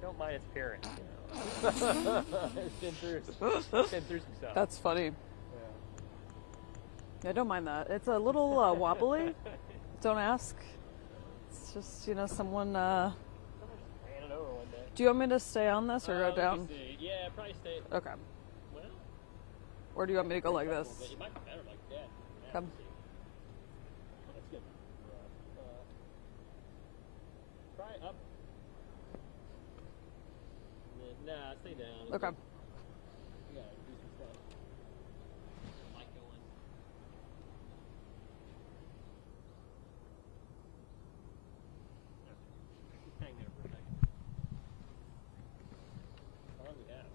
don't mind its appearance. You know. It's been through some stuff. That's funny. Yeah, I don't mind that. It's a little wobbly. Don't ask. It's just, you know, someone. Someone just ran it over one day. Do you want me to stay on this or go down? Let me see. Yeah, probably stay. Okay. Well, Or do you want me to go like this? it might be better like that. Come. That's good. Try up. Nah, stay down. Okay. You gotta do some stuff. Mic going. Hang there for a second. How long do we have?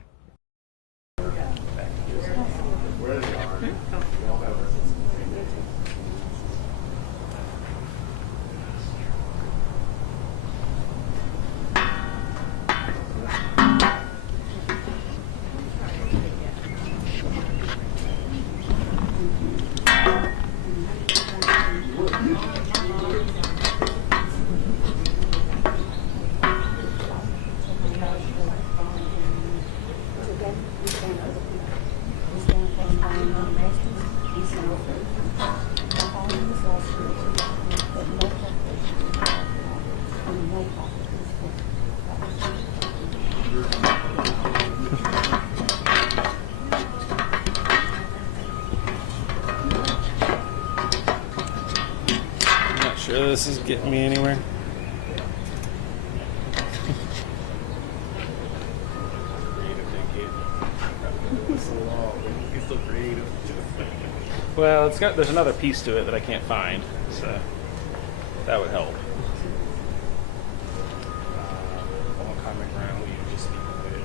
Sure this is getting me anywhere. Well, there's another piece to it that I can't find, so that would help. On common ground, we just speak with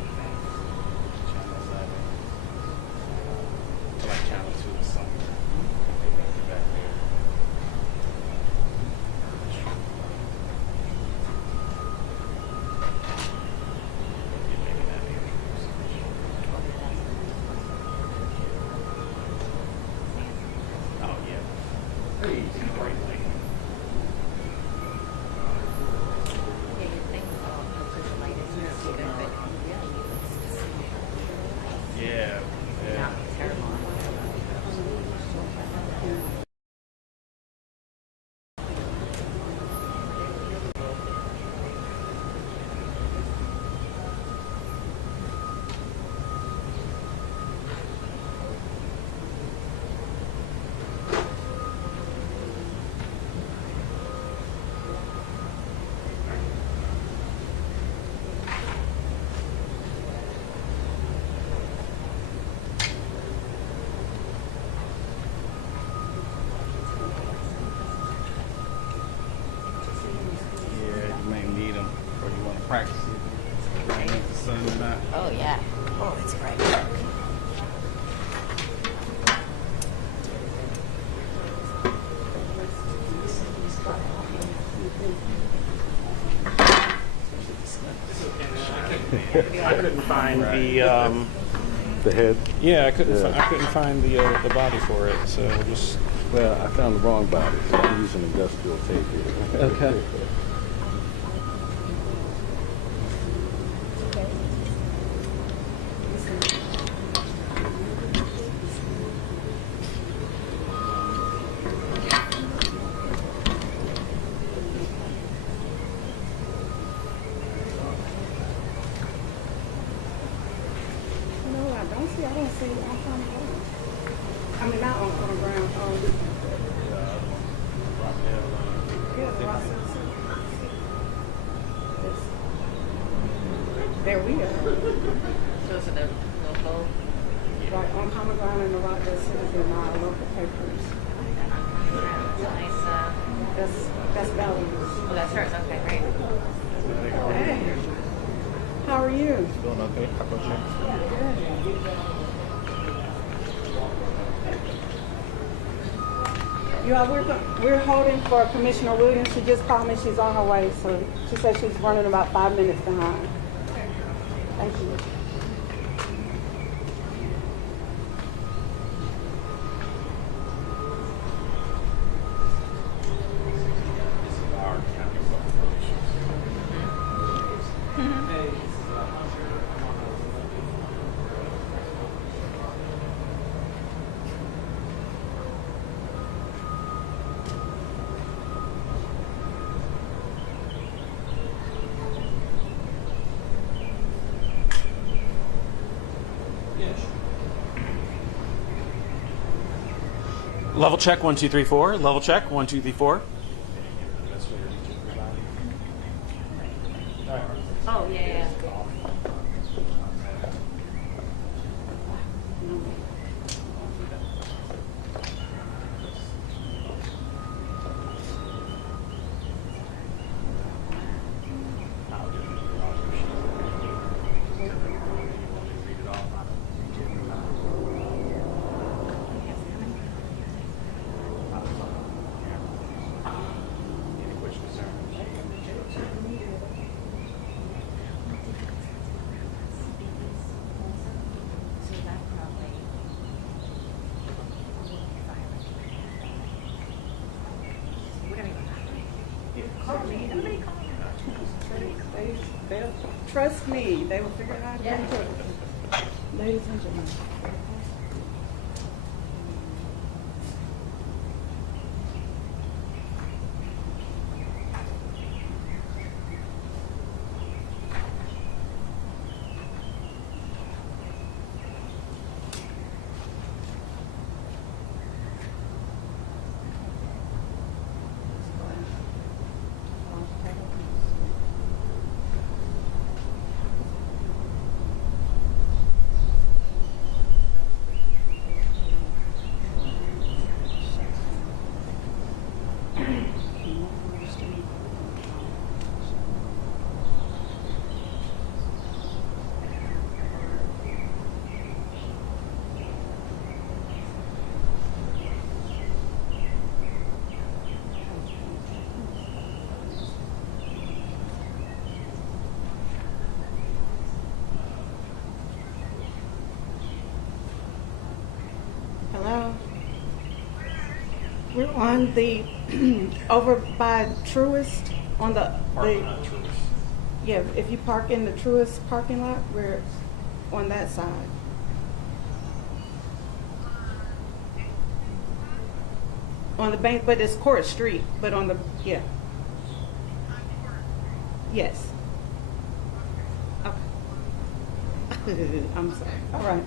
channel 7. To like channel 2 or something. Back there. Yeah. Practice it. Rain is the sun or not. Oh, yeah. Oh, it's bright. I couldn't find the head. Yeah, I couldn't find the body for it, so we'll just. Well, I found the wrong body, so I'm using industrial tape here. Okay. I don't see it on common ground. I mean, not on common ground. Yeah, the Rockdale. There we are. So it's in a local. Right, on common ground in the Rockdale Citizen, our local papers. Nice. That's Valley. Oh, that's hers. Okay, great. Hey. How are you? Feeling okay? How about you? Good. We're holding for Commissioner Williams. She just called me. She's on her way, so she said she's running about 5 minutes behind. Thank you. Hey. Level check, 1, 2, 3, 4. Level check, 1, 2, 3, 4. Oh, yeah, yeah. So that probably. Whatever you want. Call me. Everybody call me. They'll trust me. They will figure out how to do it. Ladies and gentlemen. Hello. We're on the over by Truist on the yeah. If you park in the Truist parking lot, we're on that side. On the bank, but it's Court Street. But on the yeah. Yes. Okay. I'm sorry. All right.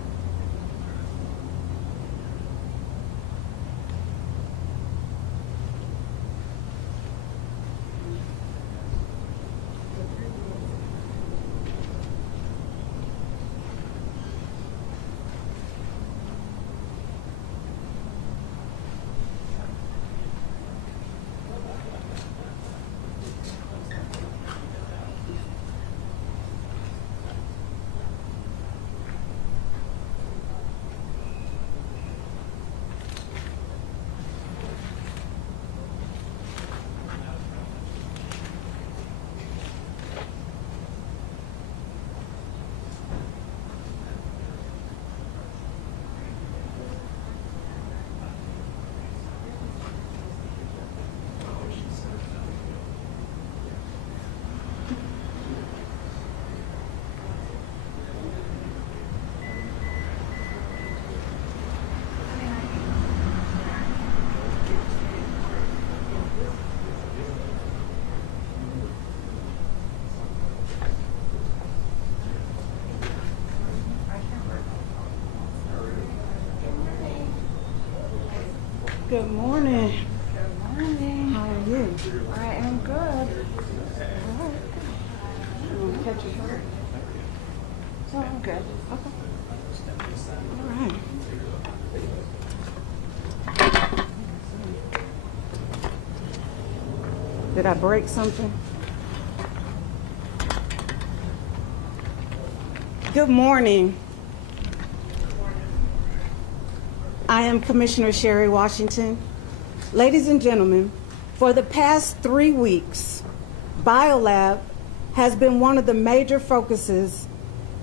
Good morning. Good morning. How are you? I am good. All right. You want to catch your breath? Oh, I'm good. Okay. All right. Did I break something? Good morning. I am Commissioner Sherry Washington. Ladies and gentlemen, for the past 3 weeks, BioLab has been one of the major focuses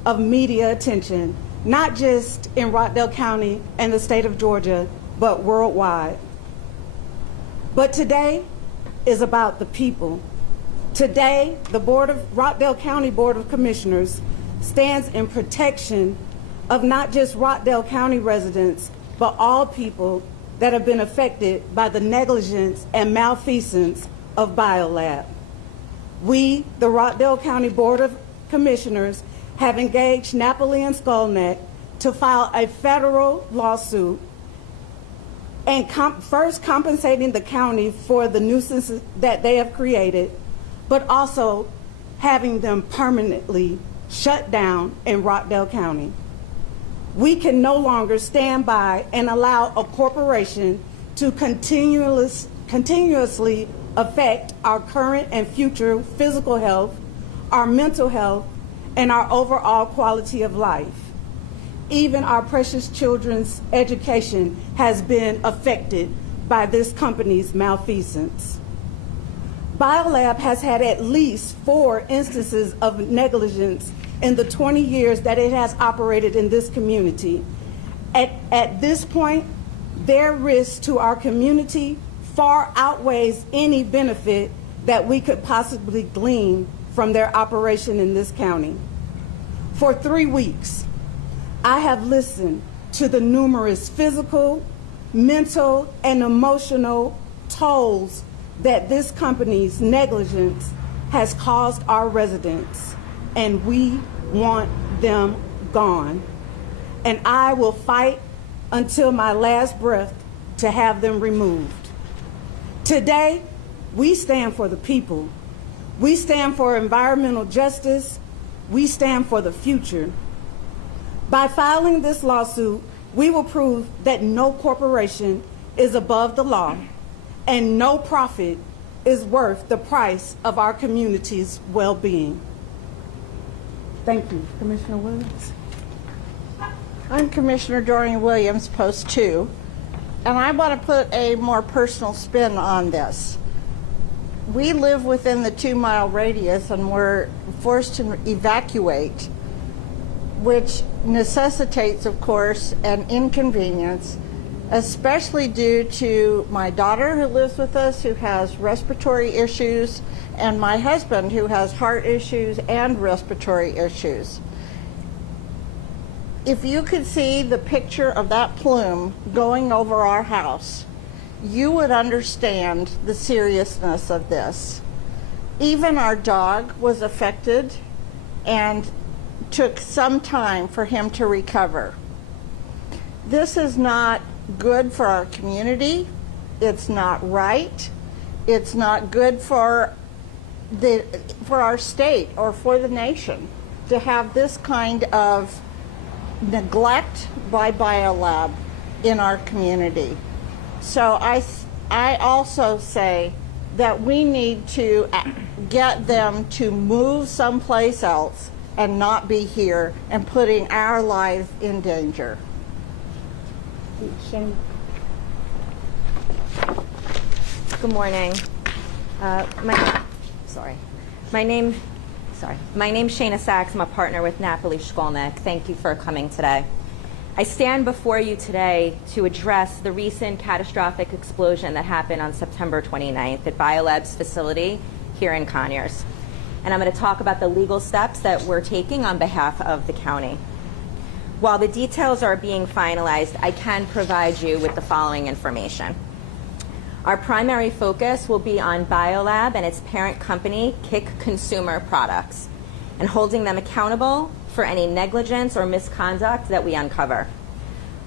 of media attention, not just in Rockdale County and the state of Georgia, but worldwide. But today is about the people. Today, the Rockdale County Board of Commissioners stands in protection of not just Rockdale County residents, but all people that have been affected by the negligence and malfeasance of BioLab. We, the Rockdale County Board of Commissioners, have engaged Napoli and Skolnick to file a federal lawsuit and first compensating the county for the nuisances that they have created, but also having them permanently shut down in Rockdale County. We can no longer stand by and allow a corporation to continuously affect our current and future physical health, our mental health, and our overall quality of life. Even our precious children's education has been affected by this company's malfeasance. BioLab has had at least 4 instances of negligence in the 20 years that it has operated in this community. At this point, their risk to our community far outweighs any benefit that we could possibly glean from their operation in this county. For 3 weeks, I have listened to the numerous physical, mental, and emotional tolls that this company's negligence has caused our residents, and we want them gone. And I will fight until my last breath to have them removed. Today, we stand for the people. We stand for environmental justice. We stand for the future. By filing this lawsuit, we will prove that no corporation is above the law and no profit is worth the price of our community's well-being. Thank you. Commissioner Williams. I'm Commissioner Doreen Williams, Post 2, and I want to put a more personal spin on this. We live within the 2-mile radius and we're forced to evacuate, which necessitates, of course, an inconvenience, especially due to my daughter who lives with us who has respiratory issues and my husband who has heart issues and respiratory issues. If you could see the picture of that plume going over our house, you would understand the seriousness of this. Even our dog was affected and took some time for him to recover. This is not good for our community. It's not right. It's not good for our state or for the nation to have this kind of neglect by BioLab in our community. So I also say that we need to get them to move someplace else and not be here and putting our lives in danger. Shane. Good morning. My name's Shayna Sachs. I'm a partner with Napoli Shkolnik. Thank you for coming today. I stand before you today to address the recent catastrophic explosion that happened on September 29th at BioLab's facility here in Conyers. And I'm going to talk about the legal steps that we're taking on behalf of the county. While the details are being finalized, I can provide you with the following information. Our primary focus will be on BioLab and its parent company, Kick Consumer Products, and holding them accountable for any negligence or misconduct that we uncover.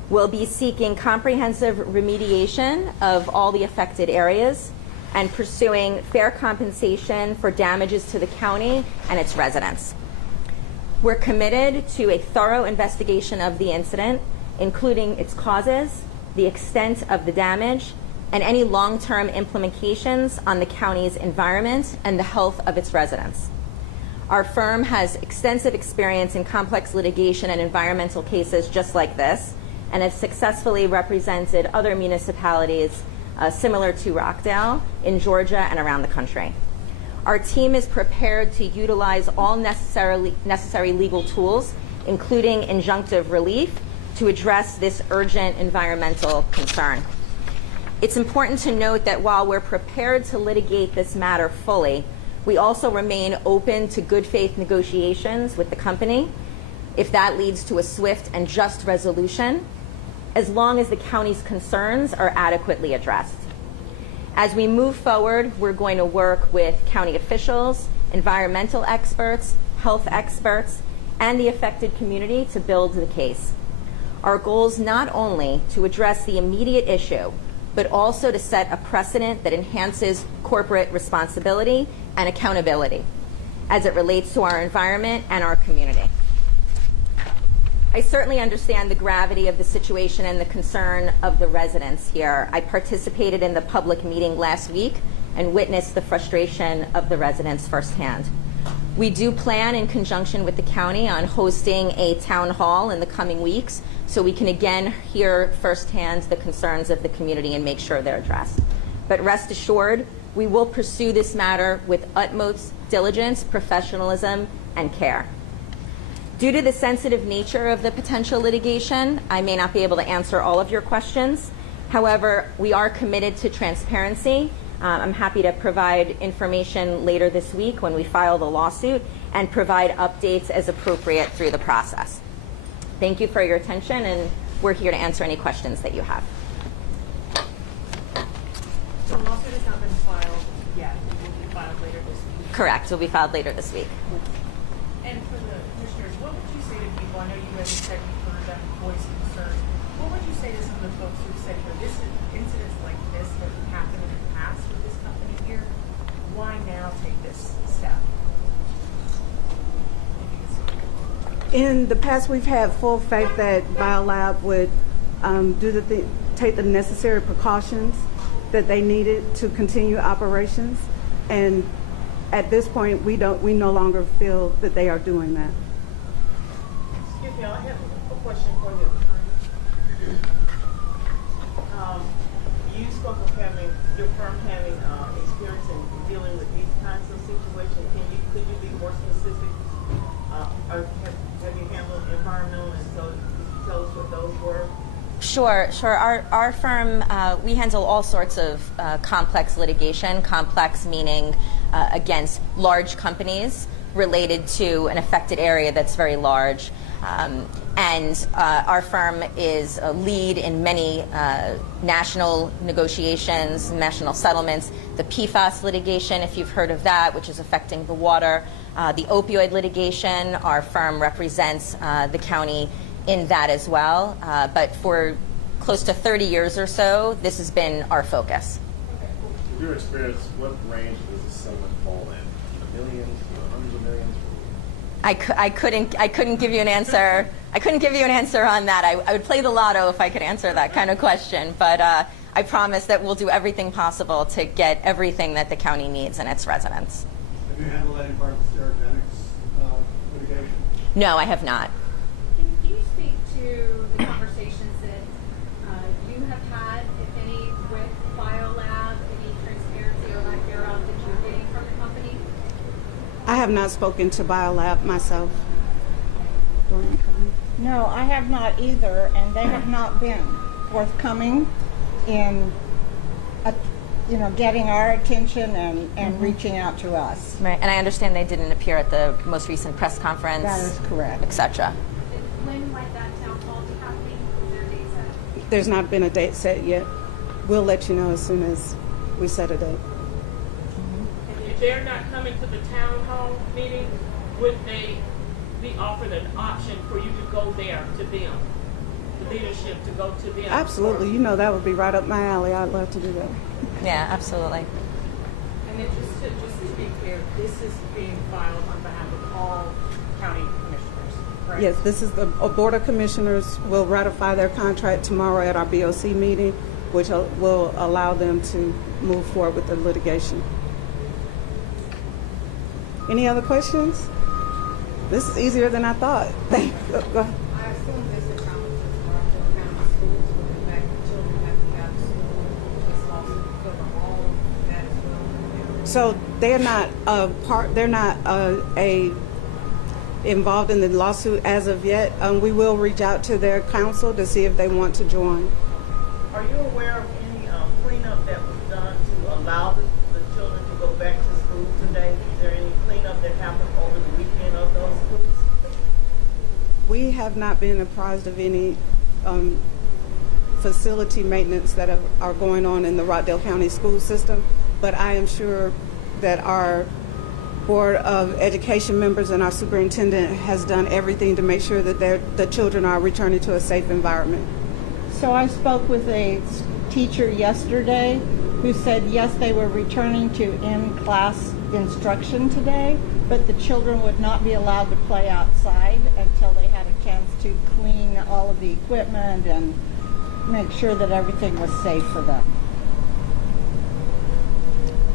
We'll be seeking comprehensive remediation of all the affected areas and pursuing fair compensation for damages to the county and its residents. We're committed to a thorough investigation of the incident, including its causes, the extent of the damage, and any long-term implications on the county's environment and the health of its residents. Our firm has extensive experience in complex litigation and environmental cases just like this, and has successfully represented other municipalities similar to Rockdale in Georgia and around the country. Our team is prepared to utilize all necessary legal tools, including injunctive relief, to address this urgent environmental concern. It's important to note that while we're prepared to litigate this matter fully, we also remain open to good faith negotiations with the company if that leads to a swift and just resolution, as long as the county's concerns are adequately addressed. As we move forward, we're going to work with county officials, environmental experts, health experts, and the affected community to build the case. Our goal is not only to address the immediate issue but also to set a precedent that enhances corporate responsibility and accountability as it relates to our environment and our community. I certainly understand the gravity of the situation and the concern of the residents here. I participated in the public meeting last week and witnessed the frustration of the residents firsthand. We do plan, in conjunction with the county, on hosting a town hall in the coming weeks so we can again hear firsthand the concerns of the community and make sure they're addressed. But rest assured, we will pursue this matter with utmost diligence, professionalism, and care. Due to the sensitive nature of the potential litigation, I may not be able to answer all of your questions. However, we are committed to transparency. I'm happy to provide information later this week when we file the lawsuit and provide updates as appropriate through the process. Thank you for your attention, and we're here to answer any questions that you have. The lawsuit has not been filed yet. It will be filed later this week. Correct. It will be filed later this week. And for the commissioners, what would you say to people? I know you guys said you've heard them voice concerns. What would you say to some of the folks who said, this is incidents like this that happened in the past with this company here? Why now take this step? In the past, we've had full faith that BioLab would take the necessary precautions that they needed to continue operations, and at this point, we no longer feel that they are doing that. Excuse me, I have a question for you. You spoke of your firm having experience in dealing with these kinds of situations. Could you be more specific? Or have you handled environmental, and so could you tell us what those were? Sure. Our firm, we handle all sorts of complex litigation, complex meaning against large companies related to an affected area that's very large. And our firm is a lead in many national negotiations, national settlements. The PFAS litigation, if you've heard of that, which is affecting the water. The opioid litigation, our firm represents the county in that as well. But for close to 30 years or so, this has been our focus. In your experience, what range does the settlement fall in? Millions, hundreds of millions? I couldn't give you an answer. I couldn't give you an answer on that. I would play the lotto if I could answer that kind of question. But I promise that we'll do everything possible to get everything that the county needs and its residents. Have you handled any part of the stereogenics litigation? No, I have not. Can you speak to the conversations that you have had, if any, with BioLab, any transparency or lack thereof that you're getting from the company? I have not spoken to BioLab myself. No, I have not either, and they have not been forthcoming in, getting our attention and reaching out to us. Right, and I understand they didn't appear at the most recent press conference. That is correct. Etc. When might that town hall be happening? Is there a date set? There's not been a date set yet. We'll let you know as soon as we set a date. If they're not coming to the town hall meeting, would they be offered an option for you to go there to them, the leadership to go to them? Absolutely. You know that would be right up my alley. I'd love to do that. Yeah, absolutely. And then just to be clear, this is being filed on behalf of all county commissioners, correct? Yes, this is the Board of Commissioners will ratify their contract tomorrow at our BOC meeting, which will allow them to move forward with the litigation. Any other questions? This is easier than I thought. Thank you. Go ahead. I assume this is how Rockdale County schools will affect children have to have school. This lawsuit cover all of that as well. So they're not involved in the lawsuit as of yet. We will reach out to their counsel to see if they want to join. Are you aware of any cleanup that was done to allow the children to go back to school today? Is there any cleanup that happened over the weekend of those schools? We have not been apprised of any facility maintenance that are going on in the Rockdale County school system, but I am sure that our Board of Education members and our superintendent has done everything to make sure that the children are returning to a safe environment. So I spoke with a teacher yesterday who said, yes, they were returning to in-class instruction today, but the children would not be allowed to play outside until they had a chance to clean all of the equipment and make sure that everything was safe for them.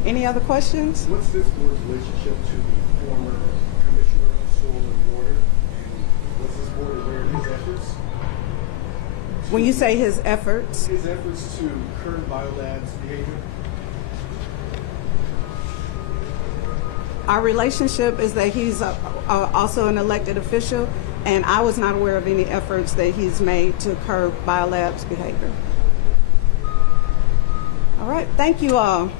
Any other questions? What's this board's relationship to the former Commissioner of Soil and Water? And was this board aware of his efforts? When you say his efforts, His efforts to curb BioLab's behavior? our relationship is that he's also an elected official, and I was not aware of any efforts that he's made to curb BioLab's behavior. All right, thank you all.